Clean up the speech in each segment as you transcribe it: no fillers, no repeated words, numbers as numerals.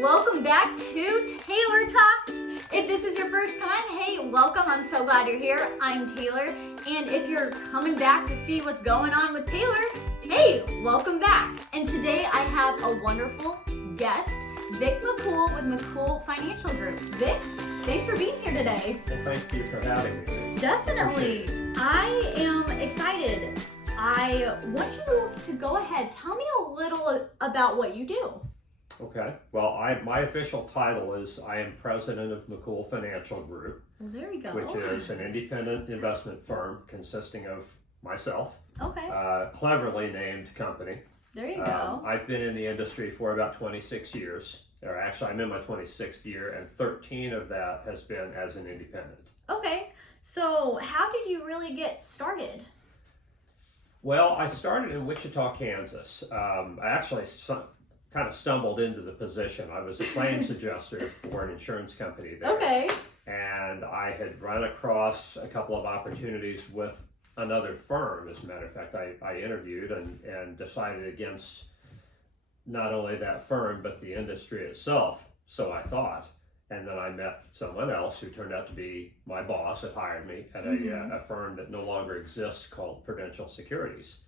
welcome back to Taylor Talks. If this is your first time, hey, welcome. I'm so glad you're here. I'm Taylor, and if you're coming back to see what's going on with Taylor, hey, welcome back. And today I have a wonderful guest, Vic McCool with McCool Financial Group. Vic, thanks for being here today. Well, thank you for having me. Definitely. I am excited. I want you to go ahead, tell me a little about what you do. Okay. Well, my official title is I am president of McCool Financial Group, Well, there we go. which is an independent investment firm consisting of myself, Okay, cleverly named company. there you go. I've been in the industry for about 26 years, or actually I'm in my 26th year, and 13 of that has been as an independent. Okay, so how did you really get started? Well, I started in Wichita, Kansas. I actually kind of stumbled into the position. I was a claims adjuster for an insurance company there. Okay. And I had run across a couple of opportunities with another firm. As a matter of fact, I interviewed and decided against not only that firm, but the industry itself. So I thought. And then I met someone else who turned out to be my boss that hired me at a firm that no longer exists called Prudential Securities.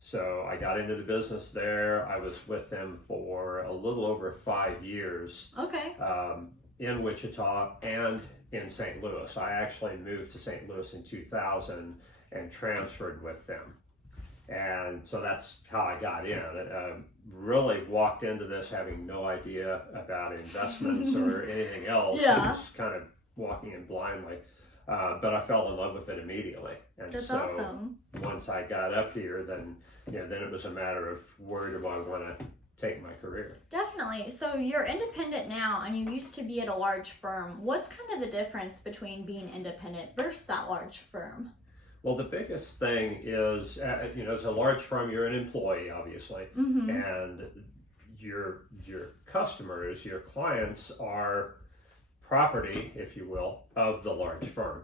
So I got into the business there. I was with them for a little over 5 years. Okay. In Wichita and in St. Louis. I actually moved to St. Louis in 2000 and transferred with them. And so that's how I got in. Really walked into this having no idea about investments or anything else. Yeah. Just kind of walking in blindly. But I fell in love with it immediately. And That's so awesome. once I got up here, then it was a matter of where do I want to take my career. Definitely. So you're independent now and you used to be at a large firm. What's kind of the difference between being independent versus that large firm? Well, the biggest thing is, as a large firm, you're an employee, obviously, and your customers, your clients are property, if you will, of the large firm.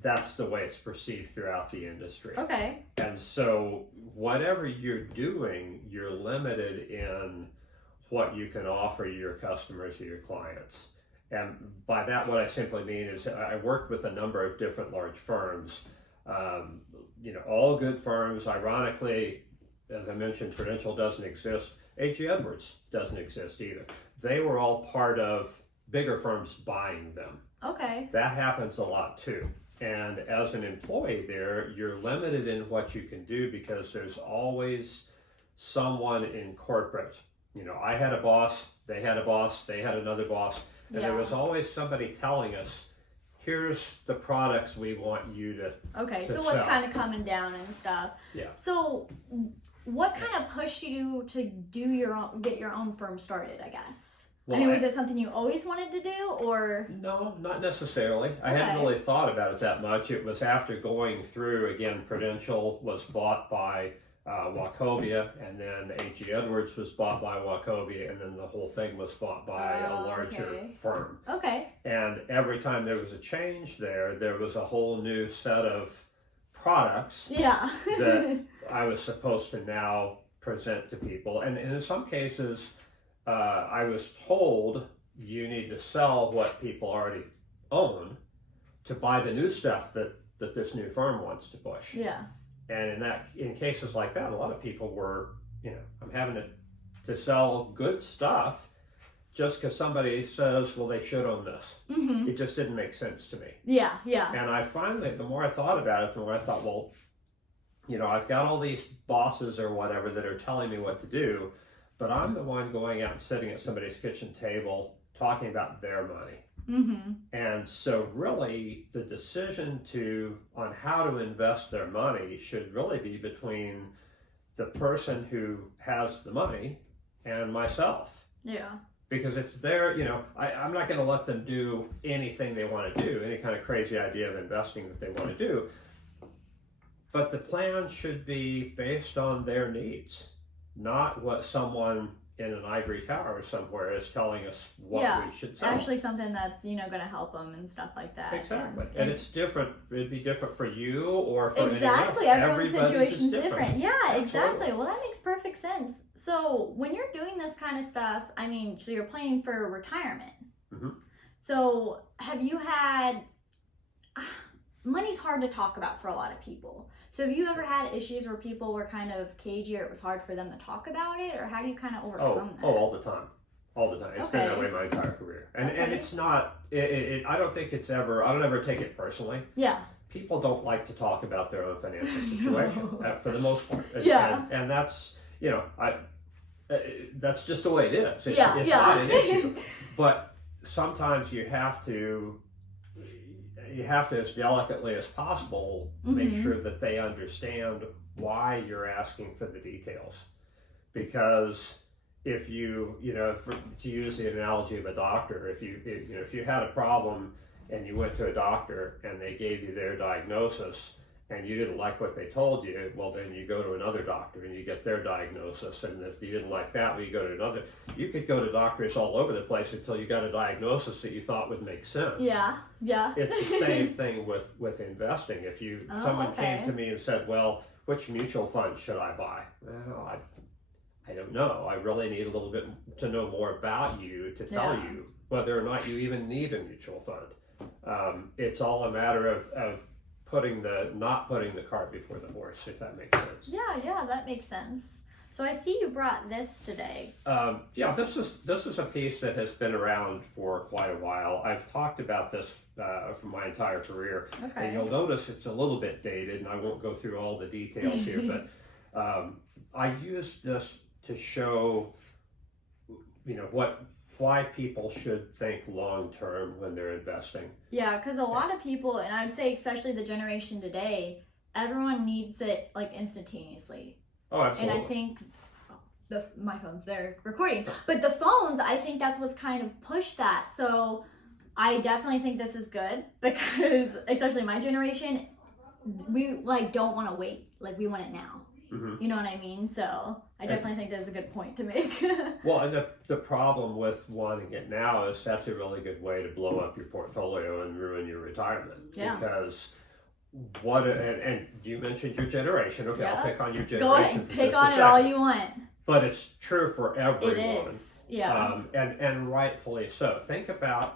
That's the way it's perceived throughout the industry. Okay. And so whatever you're doing, you're limited in what you can offer your customers or your clients. And by that, what I simply mean is I worked with a number of different large firms, all good firms. Ironically, as I mentioned, Prudential doesn't exist. A.G. Edwards doesn't exist either. They were all part of bigger firms buying them. Okay. That happens a lot too. And as an employee there, you're limited in what you can do because there's always someone in corporate. I had a boss, they had a boss, they had another boss. And there was always somebody telling us, here's the products we want you to Okay, to so what's sell. kind of coming down and stuff. Yeah. So what kind of pushed you to get your own firm started, I guess? Well, was it something you always wanted to do, or? No, not necessarily. I hadn't really thought about it that much. It was after going through, again, Prudential was bought by Wachovia, and then A.G. Edwards was bought by Wachovia, and then the whole thing was bought by a larger firm. Okay. And every time there was a change there was a whole new set of products that I was supposed to now present to people. And in some cases, I was told you need to sell what people already own to buy the new stuff that this new firm wants to push. Yeah. And in cases like that, a lot of people were, I'm having to sell good stuff just because somebody says, well, they should own this. It just didn't make sense to me. Yeah, yeah. And I finally, the more I thought about it, the more I thought, well, I've got all these bosses or whatever that are telling me what to do, but I'm the one going out and sitting at somebody's kitchen table talking about their money. And so really the decision on how to invest their money should really be between the person who has the money and myself. Yeah. Because it's their, I'm not going to let them do anything they want to do, any kind of crazy idea of investing that they want to do. But the plan should be based on their needs, not what someone in an ivory tower somewhere is telling us what we should sell. Actually something that's, going to help them and stuff like that. Exactly. And it's different. It'd be different for you or for exactly. anyone else. Everyone's situation is different. Yeah, Absolutely. exactly. Well, that makes perfect sense. So when you're doing this kind of stuff, so you're planning for retirement. Mm-hmm. So have you had, money's hard to talk about for a lot of people. So have you ever had issues where people were kind of cagey or it was hard for them to talk about it? Or how do you kind of overcome that? Oh, all the time. All the time. It's been that way my entire career. And it's not, I don't think it's ever, I don't ever take it personally. Yeah. People don't like to talk about their own financial situation for the most part. And that's, that's just the way it is. It's not an issue. But sometimes you have to, as delicately as possible, make sure that they understand why you're asking for the details. Because if you, to use the analogy of a doctor, if you had a problem and you went to a doctor and they gave you their diagnosis and you didn't like what they told you, well, then you go to another doctor and you get their diagnosis. And if you didn't like that, well, you go to another. You could go to doctors all over the place until you got a diagnosis that you thought would make sense. Yeah. It's the same thing with investing. If someone came to me and said, well, which mutual fund should I buy? Well, I don't know. I really need a little bit to know more about you to tell you whether or not you even need a mutual fund. It's all a matter of not putting the cart before the horse, if that makes sense. Yeah, that makes sense. So I see you brought this today. This is a piece that has been around for quite a while. I've talked about this for my entire career. Okay. And you'll notice it's a little bit dated, and I won't go through all the details here, but I use this to show, why people should think long term when they're investing. Yeah, because a lot of people, and I would say especially the generation today, everyone needs it like instantaneously. Oh, absolutely. And I think my phone's there recording, but the phones, I think that's what's kind of pushed that. So I definitely think this is good because, especially my generation, we don't want to wait. We want it now. Mm-hmm. You know what I mean? So I definitely think that's a good point to make. Well, and the problem with wanting it now is that's a really good way to blow up your portfolio and ruin your retirement. Yeah. Because and you mentioned your generation. Okay, I'll pick on your generation. Go ahead, pick on it all you want. But it's true for everyone. It is. Yeah. And rightfully so. Think about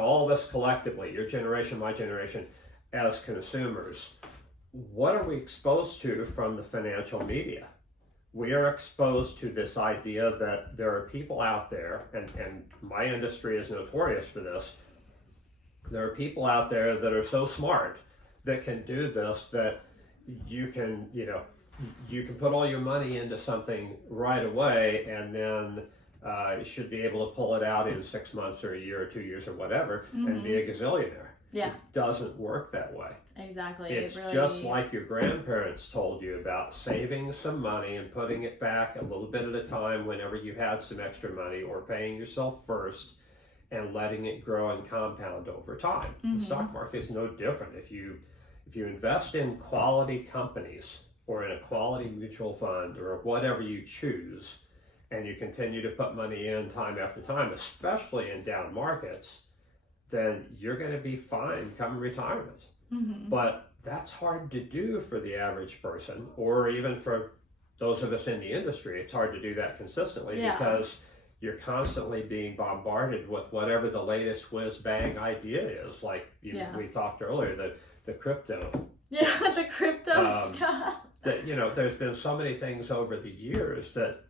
all of us collectively, your generation, my generation, as consumers. What are we exposed to from the financial media? We are exposed to this idea that there are people out there, and my industry is notorious for this. There are people out there that are so smart that can do this, that you can put all your money into something right away, and then you should be able to pull it out in 6 months or a year or 2 years or whatever, and be a gazillionaire. Yeah. It doesn't work that way. Exactly. It's just like your grandparents told you about saving some money and putting it back a little bit at a time whenever you had some extra money, or paying yourself first and letting it grow and compound over time. Mm-hmm. The stock market is no different. If you invest in quality companies or in a quality mutual fund or whatever you choose, and you continue to put money in time after time, especially in down markets, then you're going to be fine come retirement. Mm-hmm. But that's hard to do for the average person, or even for those of us in the industry. It's hard to do that consistently because you're constantly being bombarded with whatever the latest whiz-bang idea is. We talked earlier, the crypto. Yeah, the crypto stuff. There's been so many things over the years that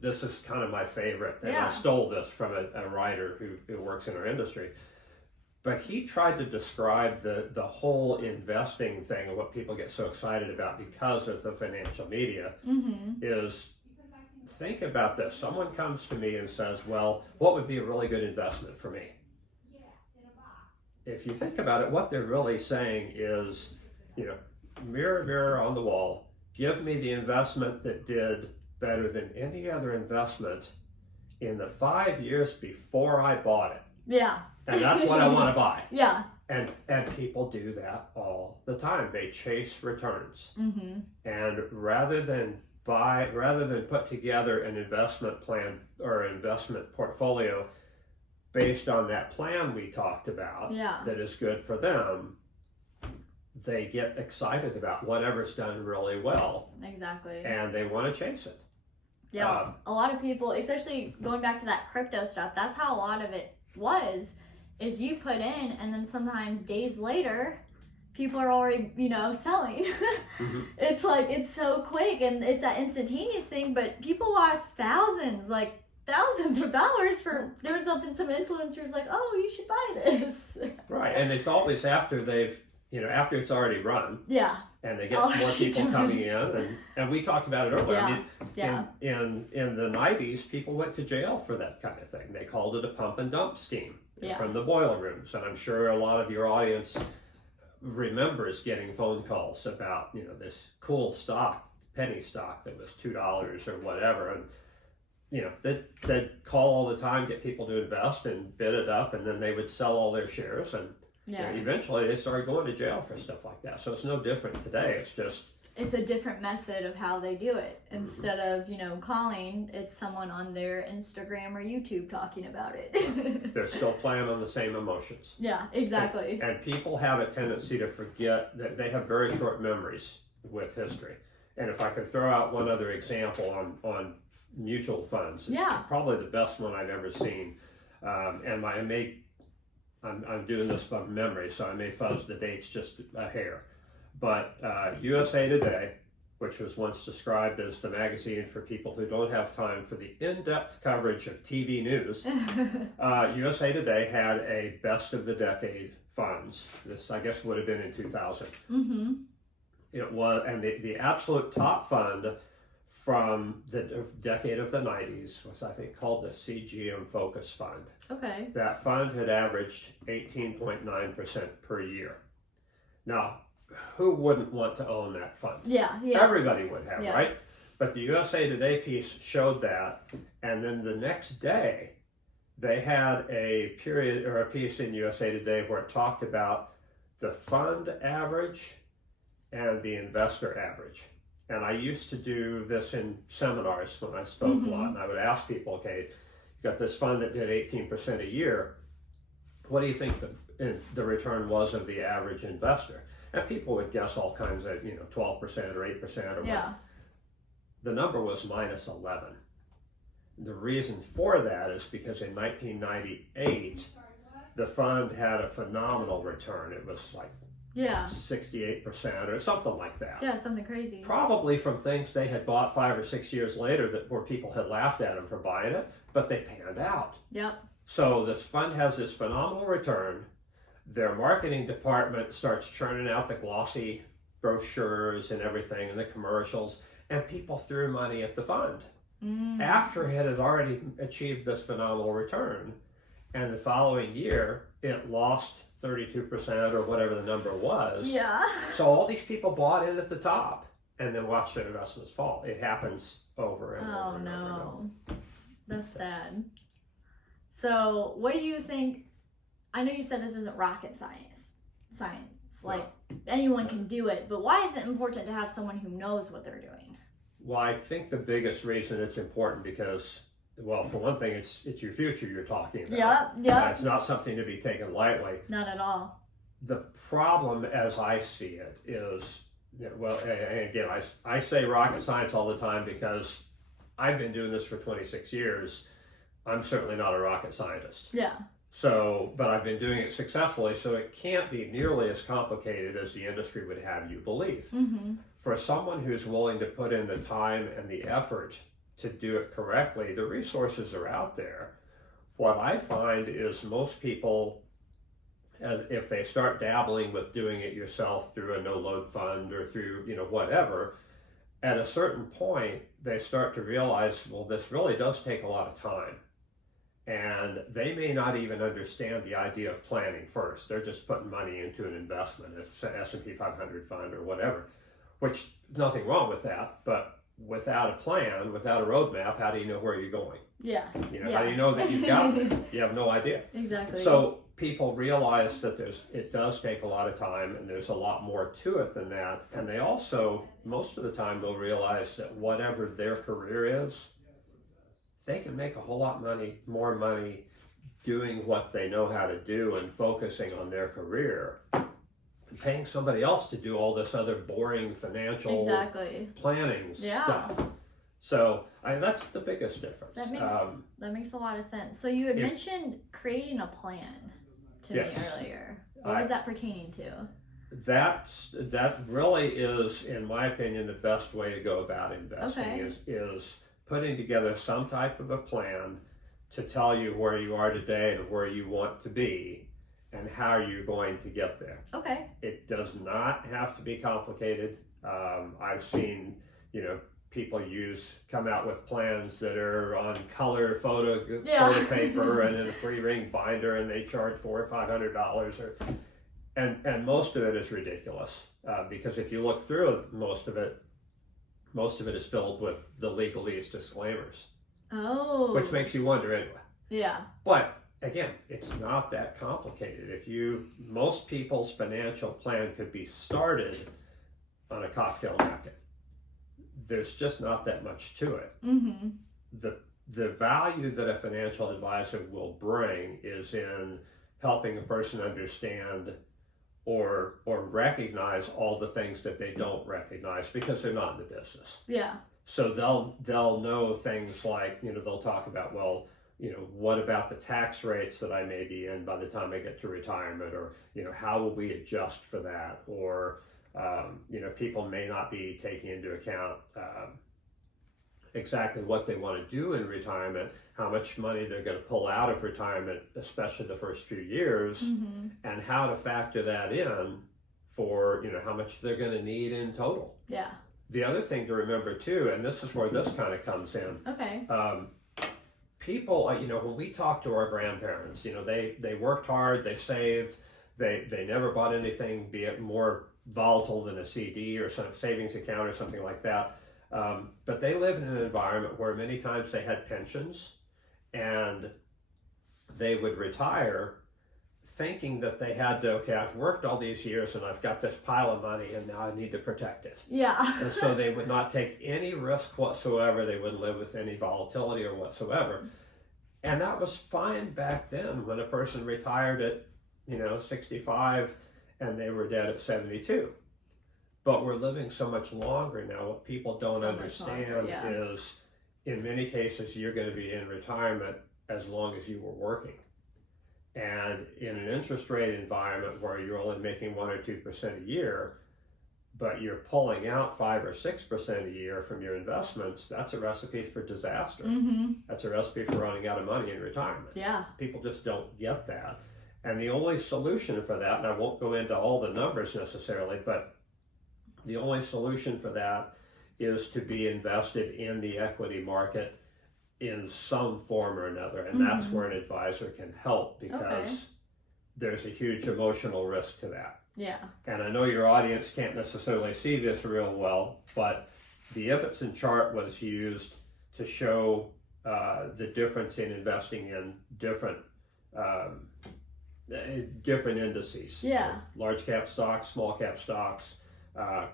this is kind of my favorite, and I stole this from a writer who works in our industry. But he tried to describe the whole investing thing, and what people get so excited about because of the financial media, is, think about this. Someone comes to me and says, well, what would be a really good investment for me? If you think about it, what they're really saying is, mirror, mirror on the wall, give me the investment that did better than any other investment in the 5 years before I bought it. Yeah. And that's what I want to buy. Yeah. And people do that all the time. They chase returns. Mm-hmm. And rather than rather than put together an investment plan or investment portfolio based on that plan we talked about that is good for them, they get excited about whatever's done really well. Exactly. And they want to chase it. Yeah, a lot of people, especially going back to that crypto stuff, that's how a lot of it was, is you put in and then sometimes days later, people are already, selling. Mm-hmm. It's like, it's so quick and it's that instantaneous thing, but people lost thousands of dollars for doing something. Some influencers like, oh, you should buy this. Right, and it's always after they've, after it's already run. Yeah. And they get more people coming in, and we talked about it earlier. In the 90s, people went to jail for that kind of thing. They called it a pump and dump scheme from the boiler rooms, and I'm sure a lot of your audience remembers getting phone calls about this cool stock, penny stock that was $2 or whatever, and they'd call all the time, get people to invest and bid it up, and then they would sell all their shares, and eventually they started going to jail for stuff like that. So it's no different today. It's a different method of how they do it. Instead of, calling, it's someone on their Instagram or YouTube talking about it. They're still playing on the same emotions. Yeah, exactly. And people have a tendency to forget that they have very short memories with history. And if I could throw out one other example on mutual funds, it's probably the best one I've ever seen. I'm doing this by memory, so I may fuzz the dates just a hair. But USA Today, which was once described as the magazine for people who don't have time for the in-depth coverage of TV news, USA Today had a best of the decade funds. This, I guess, would have been in 2000. Mm-hmm. It was, and the absolute top fund from the decade of the 90s was, I think, called the CGM Focus Fund. Okay. That fund had averaged 18.9% per year. Now, who wouldn't want to own that fund? Yeah. Everybody would have, right? But the USA Today piece showed that, and then the next day, they had a piece in USA Today where it talked about the fund average and the investor average. And I used to do this in seminars when I spoke a lot, and I would ask people, okay, you got this fund that did 18% a year. What do you think the return was of the average investor? And people would guess all kinds of, 12% or 8% or what. The number was minus 11. The reason for that is because in 1998, the fund had a phenomenal return. It was like 68% or something like that. Yeah, something crazy. Probably from things they had bought 5 or 6 years later where people had laughed at them for buying it, but they panned out. Yep. So this fund has this phenomenal return. Their marketing department starts churning out the glossy brochures and everything and the commercials, and people threw money at the fund after it had already achieved this phenomenal return. And the following year, it lost 32% or whatever the number was. Yeah. So all these people bought in at the top and then watched their investments fall. It happens over and over and over. Oh, no. That's sad. So what do you think? I know you said this isn't rocket science. Like, anyone can do it, but why is it important to have someone who knows what they're doing? Well, I think the biggest reason it's important because, well, for one thing, it's your future you're talking about. Yeah. It's not something to be taken lightly. Not at all. The problem, as I see it, is, well, and again, I say rocket science all the time because I've been doing this for 26 years. I'm certainly not a rocket scientist. Yeah. So, but I've been doing it successfully, so it can't be nearly as complicated as the industry would have you believe. Mm-hmm. For someone who's willing to put in the time and the effort to do it correctly, the resources are out there. What I find is most people, if they start dabbling with doing it yourself through a no-load fund or through, whatever, at a certain point, they start to realize, well, this really does take a lot of time. And they may not even understand the idea of planning first. They're just putting money into an investment, it's an S&P 500 fund or whatever, which nothing wrong with that. But without a plan, without a roadmap, how do you know where you're going? Yeah. How do you know that you've got it? You have no idea. Exactly. So people realize that it does take a lot of time, and there's a lot more to it than that. And they also, most of the time, they'll realize that whatever their career is, they can make a whole lot more money doing what they know how to do and focusing on their career, and paying somebody else to do all this other boring financial planning stuff. So that's the biggest difference. That makes a lot of sense. So you had mentioned creating a plan to me earlier. What was that pertaining to? That really is, in my opinion, the best way to go about investing is putting together some type of a plan to tell you where you are today and where you want to be and how you're going to get there. Okay. It does not have to be complicated. I've seen, people come out with plans that are on color photo paper and in a 3-ring binder, and they charge $400 or $500, and most of it is ridiculous because if you look through it, most of it is filled with the legalese disclaimers. Oh. Which makes you wonder anyway. Yeah. But again, it's not that complicated. Most people's financial plan could be started on a cocktail napkin. There's just not that much to it. Mm-hmm. The value that a financial advisor will bring is in helping a person understand or recognize all the things that they don't recognize because they're not in the business. Yeah. So they'll know things like, they'll talk about, what about the tax rates that I may be in by the time I get to retirement, or, how will we adjust for that? Or, people may not be taking into account exactly what they want to do in retirement, how much money they're going to pull out of retirement, especially the first few years, mm-hmm. and how to factor that in for, how much they're going to need in total. Yeah. The other thing to remember too, and this is where this kind of comes in. Okay. People, when we talk to our grandparents, they worked hard, they saved, they never bought anything, be it more volatile than a CD or some savings account or something like that. But they lived in an environment where many times they had pensions, and they would retire thinking that they had to, I've worked all these years and I've got this pile of money and now I need to protect it. Yeah. And so they would not take any risk whatsoever. They wouldn't live with any volatility or whatsoever. And that was fine back then when a person retired at, 65 and they were dead at 72. But we're living so much longer now. What people don't understand is, in many cases, you're going to be in retirement as long as you were working. And in an interest rate environment where you're only making 1 or 2% a year, but you're pulling out 5 or 6% a year from your investments, that's a recipe for disaster. Mm-hmm. That's a recipe for running out of money in retirement. Yeah. People just don't get that. And the only solution for that, and I won't go into all the numbers necessarily, but the only solution for that is to be invested in the equity market in some form or another. And that's where an advisor can help, because there's a huge emotional risk to that. Yeah. And I know your audience can't necessarily see this real well, but the Ibbotson chart was used to show the difference in investing in different indices. Yeah. Large cap stocks, small cap stocks,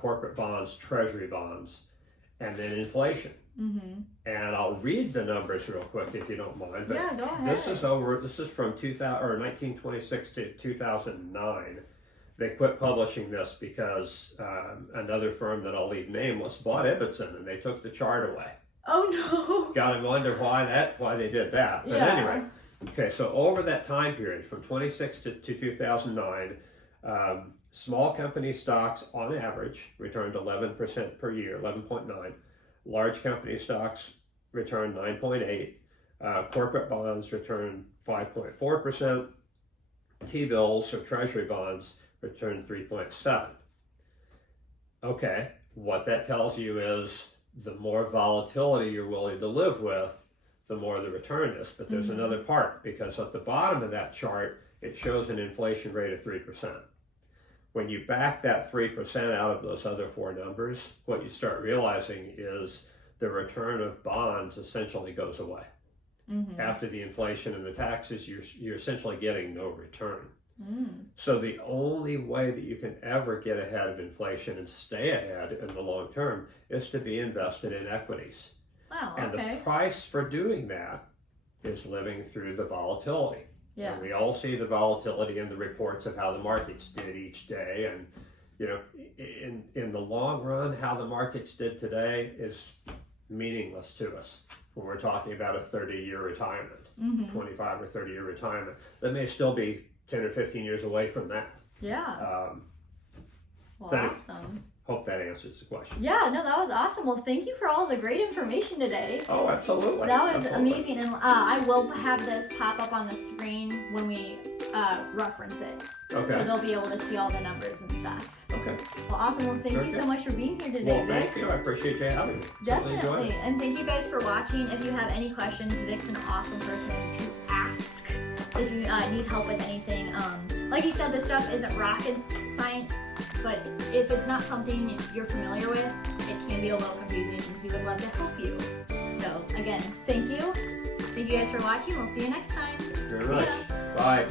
corporate bonds, treasury bonds, and then inflation. Mm-hmm. And I'll read the numbers real quick if you don't mind. But yeah, go ahead. This is from 1926 to 2009. They quit publishing this because another firm that I'll leave nameless bought Ibbotson, and they took the chart away. Oh no! Got to wonder why they did that. But anyway, okay. So over that time period, from 26 to 2009. Small company stocks, on average, returned 11% per year, 11.9. Large company stocks returned 9.8. Corporate bonds returned 5.4%. T-bills or treasury bonds returned 3.7. Okay, what that tells you is the more volatility you're willing to live with, the more the return is. But there's another part, because at the bottom of that chart, it shows an inflation rate of 3%. When you back that 3% out of those other four numbers, what you start realizing is the return of bonds essentially goes away. After the inflation and the taxes, you're essentially getting no return. So the only way that you can ever get ahead of inflation and stay ahead in the long term is to be invested in equities. Wow, and the price for doing that is living through the volatility. Yeah. And we all see the volatility in the reports of how the markets did each day. And, you know, in the long run, how the markets did today is meaningless to us when we're talking about a 30-year retirement, 25 or 30-year retirement. That may still be 10 or 15 years away from that. Yeah. Well, awesome. Hope that answers the question. Yeah, no, that was awesome. Well, thank you for all the great information today. Oh, absolutely. That was amazing. And I will have this pop up on the screen when we reference it. Okay. So they'll be able to see all the numbers and stuff. Okay. Well, awesome. Well, thank you so much for being here today, Well, thank you. I appreciate you having me. Definitely. And thank you guys for watching. If you have any questions, Vic's an awesome person to ask. If you need help with anything, like you said, this stuff isn't rocket science, but if it's not something you're familiar with, it can be a little confusing, and he would love to help you. So again, thank you. Thank you guys for watching. We'll see you next time. Thank you very much. Bye.